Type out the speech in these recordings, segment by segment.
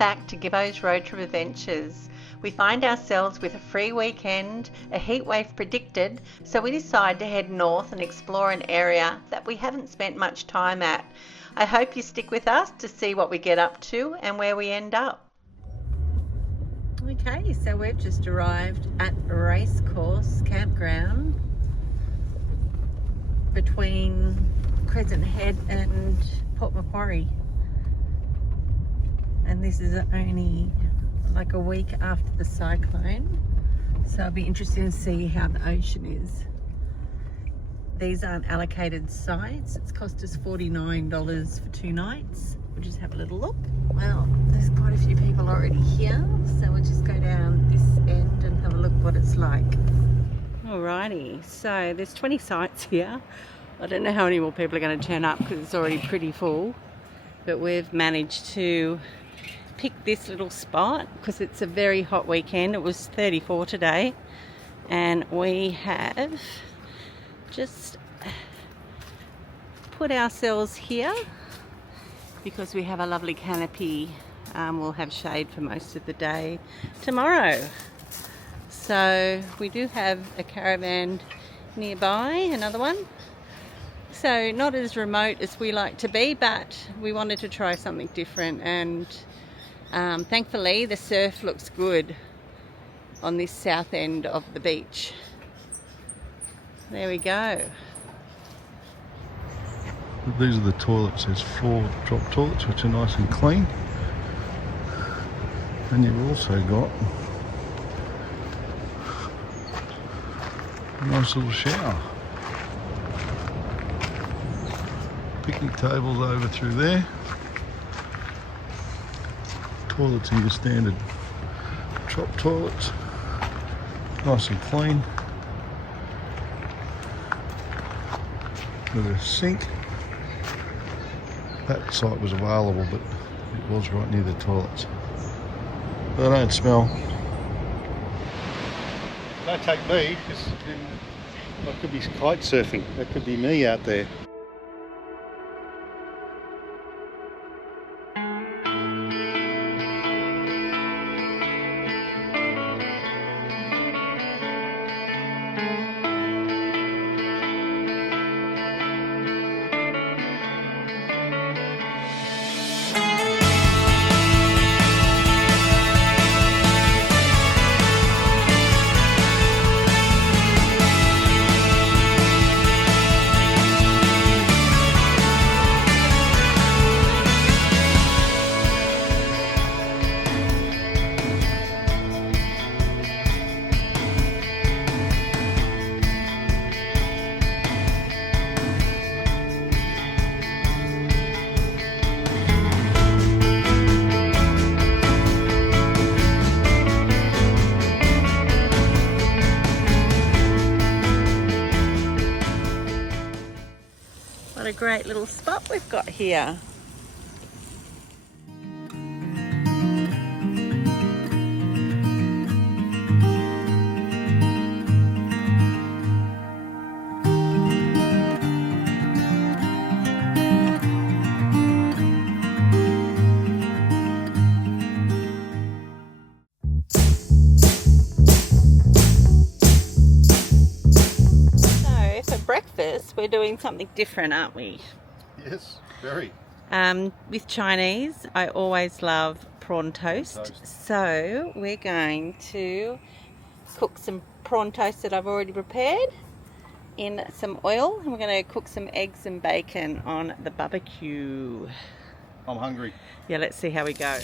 back to Gibbo's Road Trip Adventures. We find ourselves with a free weekend, a heatwave predicted, so we decide to head north and explore an area that we haven't spent much time at. I hope you stick with us to see what we get up to and where we end up. Okay, so we've just arrived at Racecourse Campground between Crescent Head and Port Macquarie. And this is only like a week after the cyclone, so I'll be interested to see how the ocean is. These aren't allocated sites. It's cost us $49 for 2 nights. We'll just have a little look. Well, there's quite a few people already here, so we'll just go down this end and have a look what it's like. Alrighty, so there's 20 sites here. I don't know how many more people are going to turn up because it's already pretty full, but we've managed to pick this little spot because it's a very hot weekend. It was 34 today, and we have just put ourselves here because we have a lovely canopy. We'll have shade for most of the day tomorrow. So we do have a caravan nearby, another one. So not as remote as we like to be, but we wanted to try something different, and thankfully the surf looks good on this south end of the beach. There we go. These are the toilets. There's 4 drop toilets which are nice and clean, and you've also got a nice little shower. Picnic tables over through there. Toilets are your standard drop toilets, nice and clean, with a sink. That site was available, but it was right near the toilets. They don't smell. Don't take me, because I could be kite surfing. That could be me out there. What a great little spot we've got here. Breakfast, we're doing something different, aren't we? Yes, very. With Chinese, I always love prawn toast. So we're going to cook some prawn toast that I've already prepared in some oil, and we're going to cook some eggs and bacon on the barbecue. I'm hungry. Yeah, let's see how we go.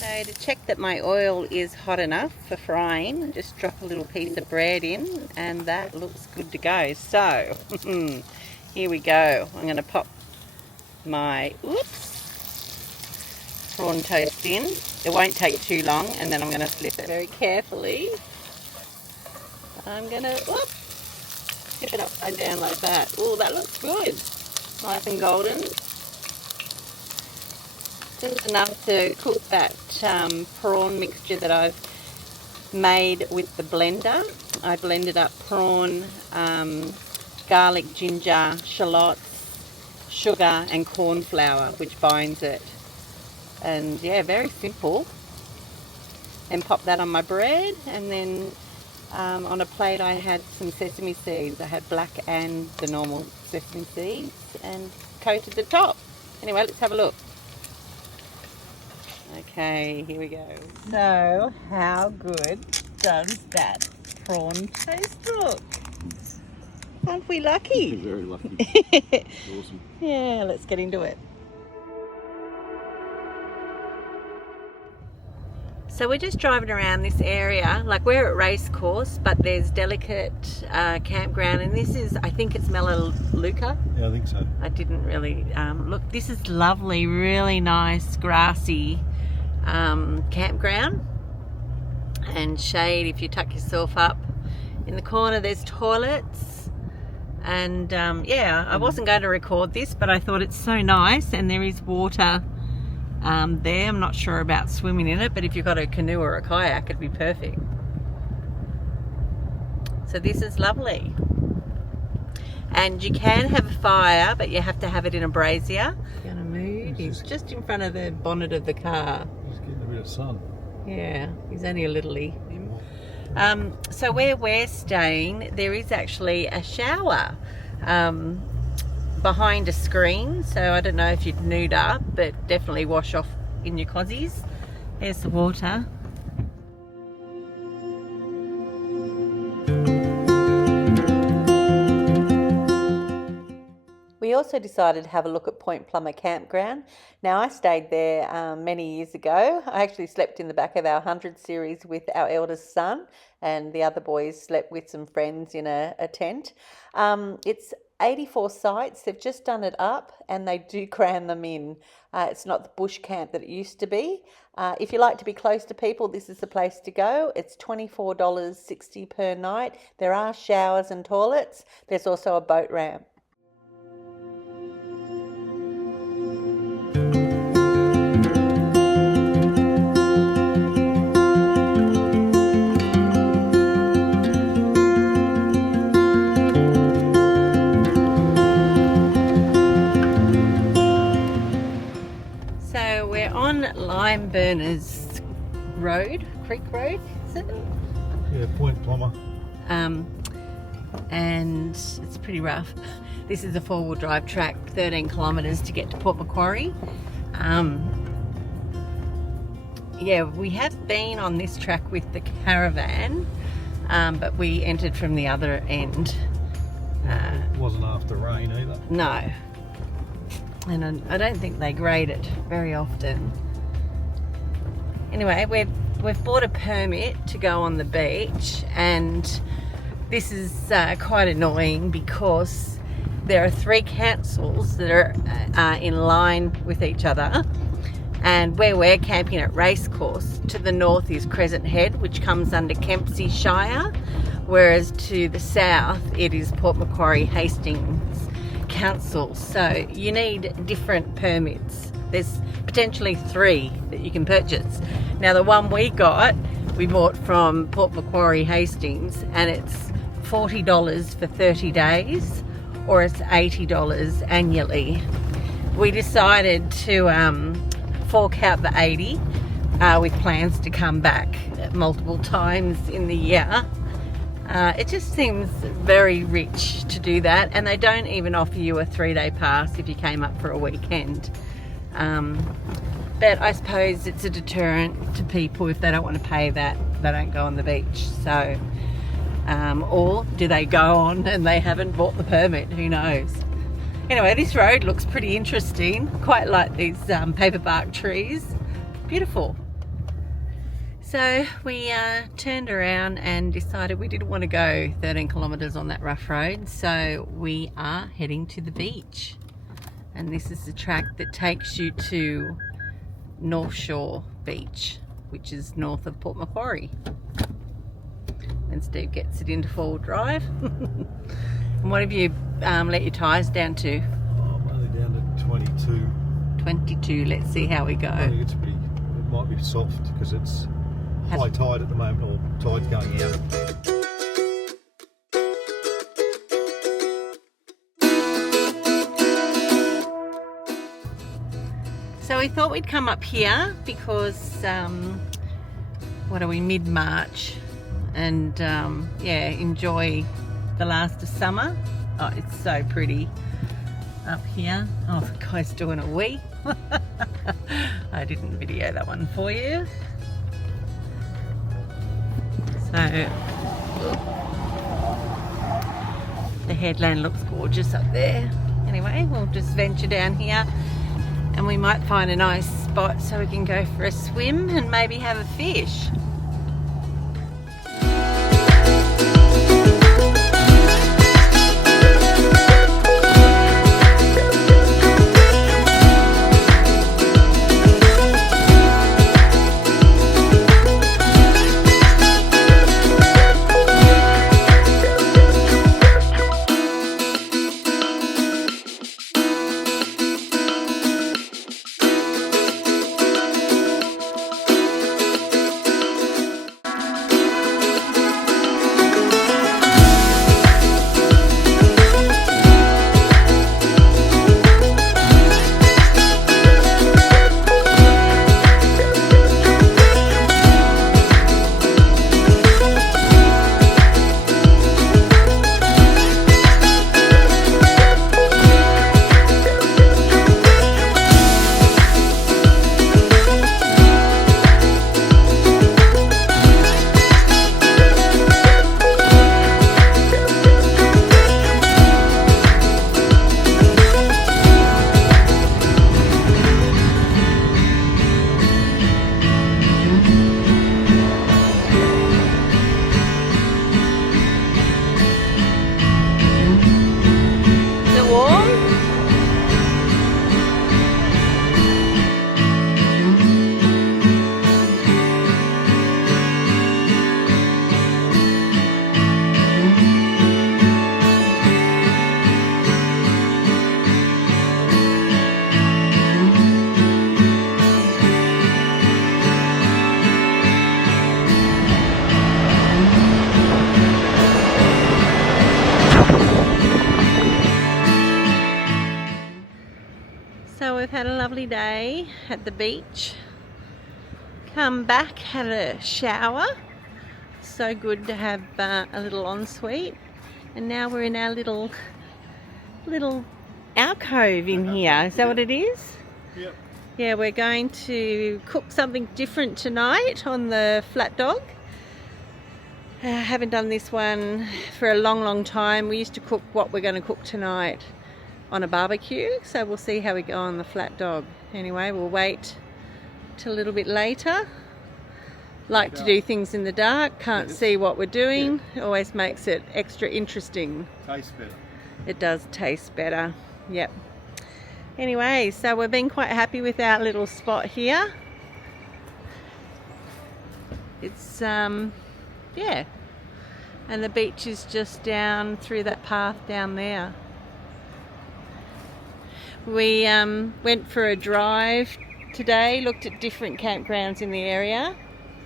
So to check that my oil is hot enough for frying, just drop a little piece of bread in, and that looks good to go. So here we go. I'm going to pop my prawn toast in. It won't take too long, and then I'm going to flip it very carefully. I'm going to flip it upside down like that. Oh, that looks good. Nice and golden. Just enough to cook that prawn mixture that I've made with the blender. I blended up prawn, garlic, ginger, shallots, sugar and corn flour, which binds it. And yeah, very simple. And pop that on my bread, and then on a plate I had some sesame seeds. I had black and the normal sesame seeds, and coated the top. Anyway, let's have a look. Okay, here we go. So, how good does that prawn taste look? Aren't we lucky? Very lucky. Awesome. Yeah, let's get into it. So we're just driving around this area, like we're at Racecourse, but there's Delicate Campground, and this is, I think it's Melaleuca. Yeah, I think so. I didn't really look. This is lovely, really nice, grassy campground, and shade if you tuck yourself up. In the corner there's toilets, and yeah, I wasn't going to record this, but I thought it's so nice, and there is water there. I'm not sure about swimming in it, but if you've got a canoe or a kayak, it'd be perfect. So this is lovely. And you can have a fire, but you have to have it in a brazier. He's gonna move. He's just in front of the bonnet of the car. He's getting a bit of sun. Yeah, he's only a littly. So where we're staying, there is actually a shower behind a screen. So I don't know if you'd nude up, but definitely wash off in your cozies. There's the water. We also decided to have a look at Point Plummer Campground. Now, I stayed there many years ago. I actually slept in the back of our 100 series with our eldest son, and the other boys slept with some friends in a tent. It's 84 sites. They've just done it up, and they do cram them in. It's not the bush camp that it used to be. If you like to be close to people, this is the place to go. It's $24.60 per night. There are showers and toilets. There's also a boat ramp. Lime Burners Road, Creek Road, is it? Yeah, Point Plummer. And it's pretty rough. This is a four-wheel drive track, 13 kilometres to get to Port Macquarie. Yeah, we have been on this track with the caravan, but we entered from the other end. It wasn't after rain either. No. And I don't think they grade it very often. Anyway, we've bought a permit to go on the beach, and this is quite annoying because there are 3 councils that are in line with each other, and where we're camping at Racecourse, to the north is Crescent Head, which comes under Kempsey Shire, whereas to the south it is Port Macquarie Hastings Council. So you need different permits. There's potentially 3 that you can purchase. Now the one we bought from Port Macquarie Hastings, and it's $40 for 30 days, or it's $80 annually. We decided to fork out the 80 with plans to come back multiple times in the year. It just seems very rich to do that, and they don't even offer you a 3-day pass if you came up for a weekend. But I suppose it's a deterrent to people. If they don't want to pay that, they don't go on the beach. So, or do they go on and they haven't bought the permit? Who knows? Anyway, this road looks pretty interesting. Quite like these paper bark trees. Beautiful. So we turned around and decided we didn't want to go 13 kilometres on that rough road. So we are heading to the beach. And this is the track that takes you to North Shore Beach, which is north of Port Macquarie. And Steve gets it into 4-wheel drive. And what have you let your tyres down to? I'm only down to 22. 22. Let's see how we go. I think it might be soft because it's high tide at the moment, or tide's going out. we thought we'd come up here because what are we, mid-March, and yeah, enjoy the last of summer. Oh, it's so pretty up here. Oh, the guy's doing a wee. I didn't video that one for you. So the headland looks gorgeous up there. Anyway, we'll just venture down here and we might find a nice spot so we can go for a swim and maybe have a fish. So we've had a lovely day at the beach. Come back, had a shower. So good to have a little ensuite. And now we're in our little alcove in here. Is that what it is? Yep. Yeah, we're going to cook something different tonight on the flat dog. I haven't done this one for a long time. We used to cook what we're going to cook tonight on a barbecue, so we'll see how we go on the flat dog. Anyway, we'll wait till a little bit later. Like to do things in the dark, can't see what we're doing. It always makes it extra interesting. Tastes better. It does taste better, yep. Anyway, so we've been quite happy with our little spot here. It's yeah, and the beach is just down through that path down there. We went for a drive today, looked at different campgrounds in the area.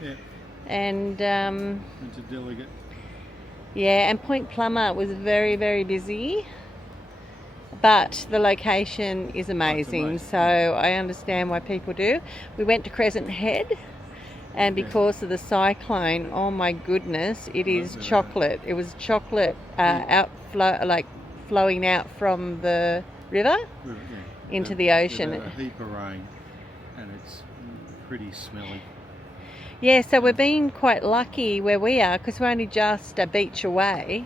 Yeah. And Went to Delegate. yeah, and Point Plummer was very busy, but the location is amazing, so I understand why people do. We went to Crescent Head, and because of the cyclone, oh my goodness, it is chocolate. It was chocolate flowing out from the river into the ocean. A heap of rain, and it's pretty smelly. Yeah, so we're being quite lucky where we are because we're only just a beach away.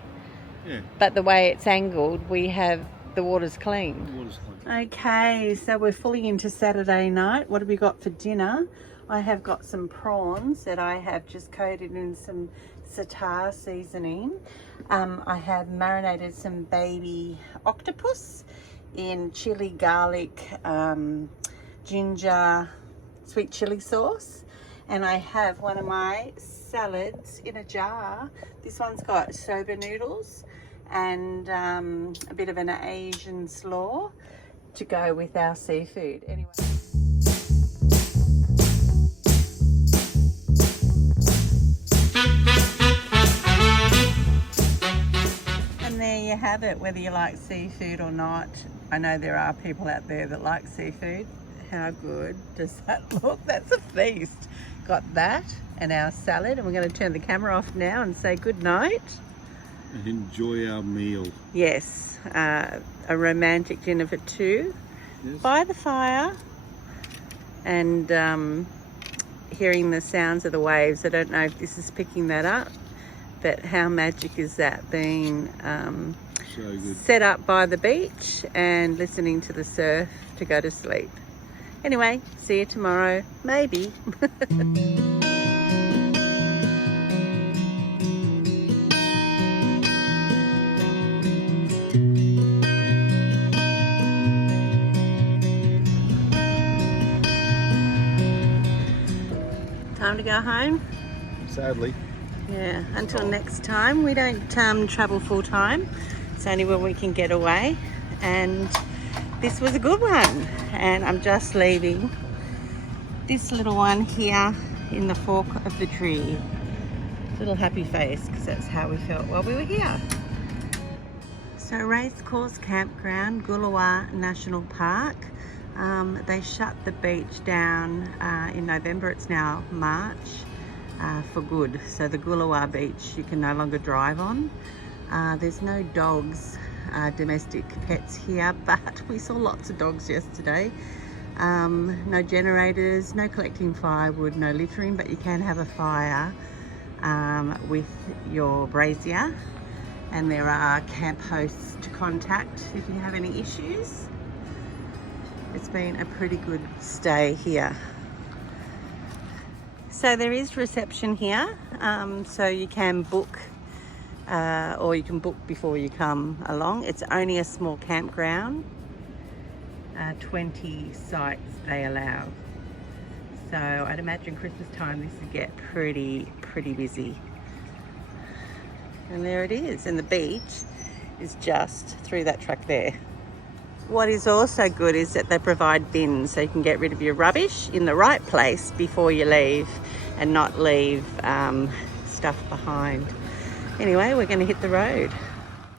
Yeah. But the way it's angled, we have the water's clean. The water's clean. Okay, so we're fully into Saturday night. What have we got for dinner? I have got some prawns that I have just coated in some tartar seasoning. I have marinated some baby octopus in chili, garlic, ginger, sweet chili sauce. And I have one of my salads in a jar. This one's got soba noodles and a bit of an Asian slaw to go with our seafood. Anyway. And there you have it, whether you like seafood or not. I know there are people out there that like seafood. How good does that look? That's a feast. Got that and our salad, and we're going to turn the camera off now and say good night. Enjoy our meal. Yes, a romantic dinner for two, yes, by the fire, and hearing the sounds of the waves. I don't know if this is picking that up, but how magic is that, being so good, set up by the beach and listening to the surf to go to sleep. Anyway, see you tomorrow, maybe. Time to go home? Sadly. Yeah, until next time. We don't travel full time. It's only when we can get away. And this was a good one. And I'm just leaving this little one here in the fork of the tree. Little happy face, because that's how we felt while we were here. So Racecourse Campground, Gulawa National Park. They shut the beach down in November. It's now March for good. So the Gulawa beach you can no longer drive on. There's no dogs, domestic pets here, but we saw lots of dogs yesterday. No generators, no collecting firewood, no littering, but you can have a fire with your brazier, and there are camp hosts to contact if you have any issues. It's been a pretty good stay here. So there is reception here, so you can book or you can book before you come along. It's only a small campground, 20 sites they allow. So I'd imagine Christmas time this would get pretty busy. And there it is, and the beach is just through that track there. What is also good is that they provide bins, so you can get rid of your rubbish in the right place before you leave and not leave stuff behind. Anyway, we're going to hit the road.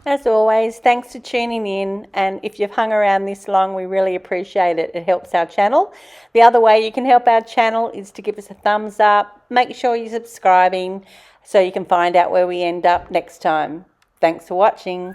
As always, thanks for tuning in, and if you've hung around this long, we really appreciate it. It helps our channel. The other way you can help our channel is to give us a thumbs up. Make sure you're subscribing so you can find out where we end up next time. Thanks for watching.